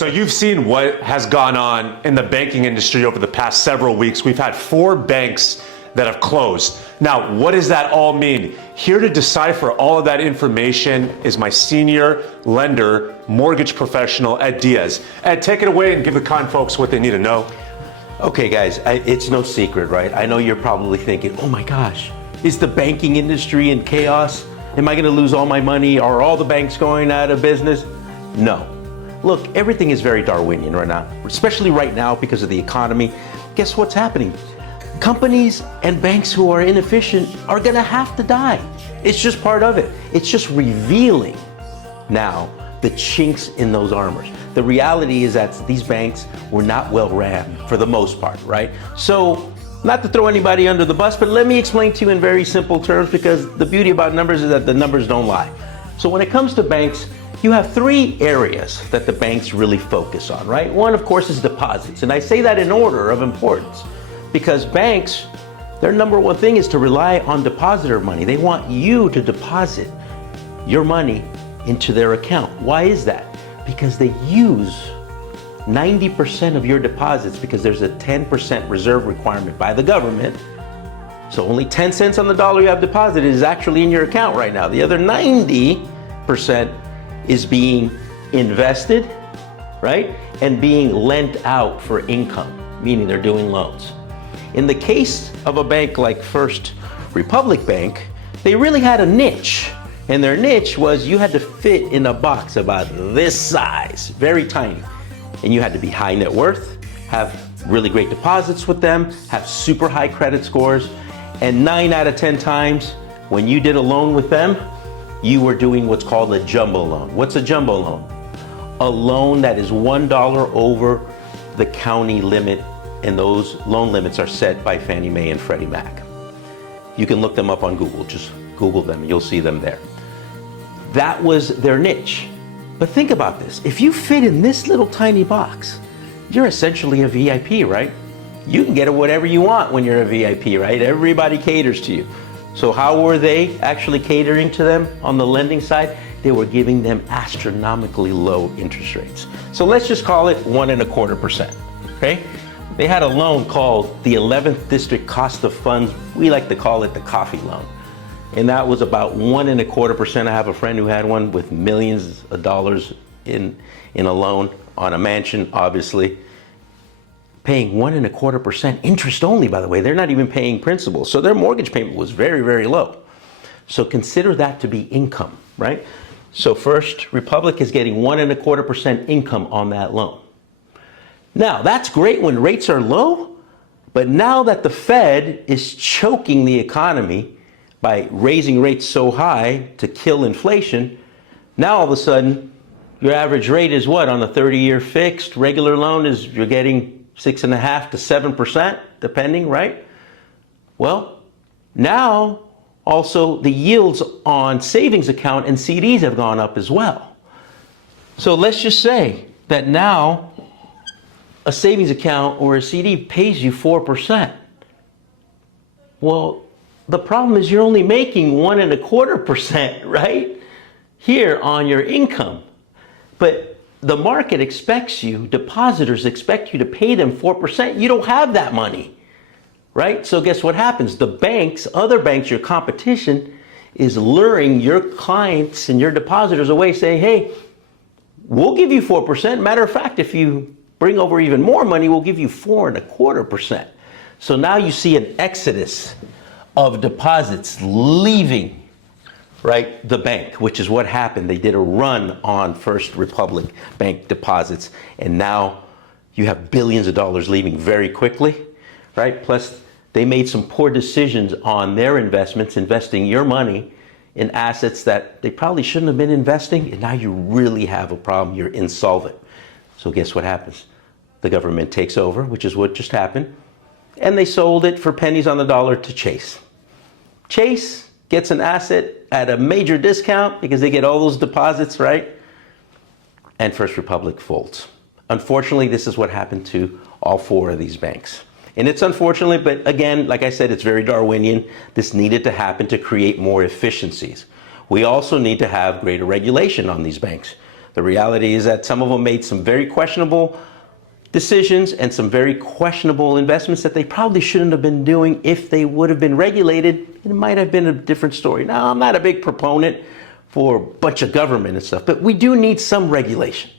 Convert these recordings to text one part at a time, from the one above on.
So you've seen what has gone on in the banking industry over the past several weeks. We've had 4 banks that have closed. Now, what does that all mean? Here to decipher all of that information is my senior lender, mortgage professional, Ed Diaz. Ed, take it away and give the kind folks what they need to know. Okay, guys, it's no secret, right? I know you're probably thinking, oh my gosh, is the banking industry in chaos? Am I gonna lose all my money? Are all the banks going out of business? No. Look, everything is very Darwinian right now, especially right now because of the economy. Guess what's happening? Companies and banks who are inefficient are gonna have to die. It's just part of it. It's just revealing now the chinks in those armors. The reality is that these banks were not well ran for the most part, right? So, not to throw anybody under the bus, but let me explain to you in very simple terms, because the beauty about numbers is that the numbers don't lie. So when it comes to banks, you have 3 areas that the banks really focus on, right? One, of course, is deposits. And I say that in order of importance because banks, their number one thing is to rely on depositor money. They want you to deposit your money into their account. Why is that? Because they use 90% of your deposits because there's a 10% reserve requirement by the government. So only 10 cents on the dollar you have deposited is actually in your account right now. The other 90% is being invested, right? And being lent out for income, meaning they're doing loans. In the case of a bank like First Republic Bank, they really had a niche. And their niche was you had to fit in a box about this size, very tiny. And you had to be high net worth, have really great deposits with them, have super high credit scores, and 9 out of 10 times when you did a loan with them, you were doing what's called a jumbo loan. What's a jumbo loan? A loan that is $1 over the county limit, and those loan limits are set by Fannie Mae and Freddie Mac. You can look them up on Google, just Google them, you'll see them there. That was their niche. But think about this, if you fit in this little tiny box, you're essentially a VIP, right? You can get whatever you want when you're a VIP, right? Everybody caters to you. So how were they actually catering to them on the lending side? They were giving them astronomically low interest rates. So let's just call it 1.25%, okay? They had a loan called the 11th District Cost of Funds. We like to call it the coffee loan. And that was about 1.25%. I have a friend who had one with millions of dollars in a loan on a mansion, obviously. Paying 1.25% interest only, by the way. They're not even paying principal. So their mortgage payment was very, very low. So consider that to be income, right? So First Republic is getting 1.25% income on that loan. Now, that's great when rates are low, but now that the Fed is choking the economy by raising rates so high to kill inflation, now all of a sudden, your average rate is what? On a 30-year fixed regular loan is you're getting 6.5% to 7%, depending, right? Well, now also the yields on savings account and CDs have gone up as well. So let's just say that now a savings account or a CD pays you 4%. Well, the problem is you're only making 1.25%, right? Here on your income. But the market expects you, depositors expect you to pay them 4%. You don't have that money, right? So guess what happens? The banks, other banks, your competition is luring your clients and your depositors away saying, hey, we'll give you 4%. Matter of fact, if you bring over even more money, we'll give you 4.25%. So now you see an exodus of deposits leaving, right, the bank, which is what happened. They did a run on First Republic Bank deposits, and now you have billions of dollars leaving very quickly, right? Plus, they made some poor decisions on their investments, investing your money in assets that they probably shouldn't have been investing, and now you really have a problem. You're insolvent. So guess what happens? The government takes over, which is what just happened, and they sold it for pennies on the dollar to Chase. Chase gets an asset at a major discount because they get all those deposits, right? And First Republic folds. Unfortunately, this is what happened to all 4 of these banks. And it's unfortunate, but again, like I said, it's very Darwinian. This needed to happen to create more efficiencies. We also need to have greater regulation on these banks. The reality is that some of them made some very questionable decisions and some very questionable investments that they probably shouldn't have been doing. If they would have been regulated, it might have been a different story. Now, I'm not a big proponent for a bunch of government and stuff, but we do need some regulation.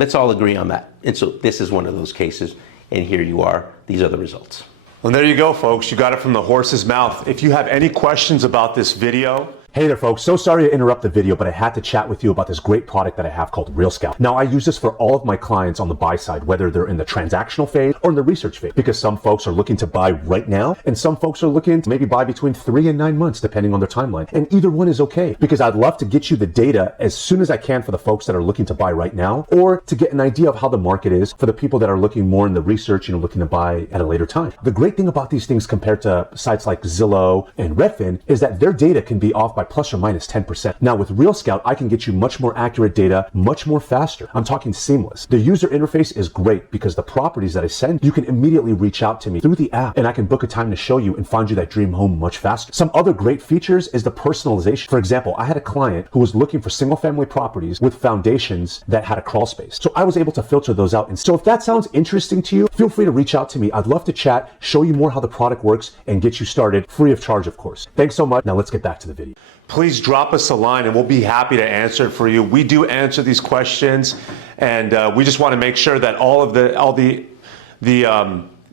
Let's all agree on that. And so this is one of those cases, and here you are. These are the results. Well, there you go, folks. You got it from the horse's mouth. If you have any questions about this video, Hey there folks, so sorry to interrupt the video, but I had to chat with you about this great product that I have called Real Scout. Now I use this for all of my clients on the buy side, whether they're in the transactional phase or in the research phase, because some folks are looking to buy right now and some folks are looking to maybe buy between 3 and 9 months, depending on their timeline. And either one is okay, because I'd love to get you the data as soon as I can for the folks that are looking to buy right now, or to get an idea of how the market is for the people that are looking more in the research, looking to buy at a later time. The great thing about these things compared to sites like Zillow and Redfin is that their data can be off by plus or minus 10%. Now with Real Scout, I can get you much more accurate data, much more faster. I'm talking seamless. The user interface is great because the properties that I send, you can immediately reach out to me through the app and I can book a time to show you and find you that dream home much faster. Some other great features is the personalization. For example, I had a client who was looking for single family properties with foundations that had a crawl space. So I was able to filter those out. And so if that sounds interesting to you, feel free to reach out to me. I'd love to chat, show you more how the product works and get you started free of charge, of course. Thanks so much. Now let's get back to the video. please drop us a line and we'll be happy to answer it for you. We do answer these questions, and we just want to make sure that all the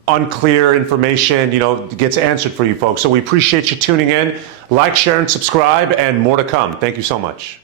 unclear information, gets answered for you folks. So we appreciate you tuning in. Like, share, and subscribe, and more to come. Thank you so much.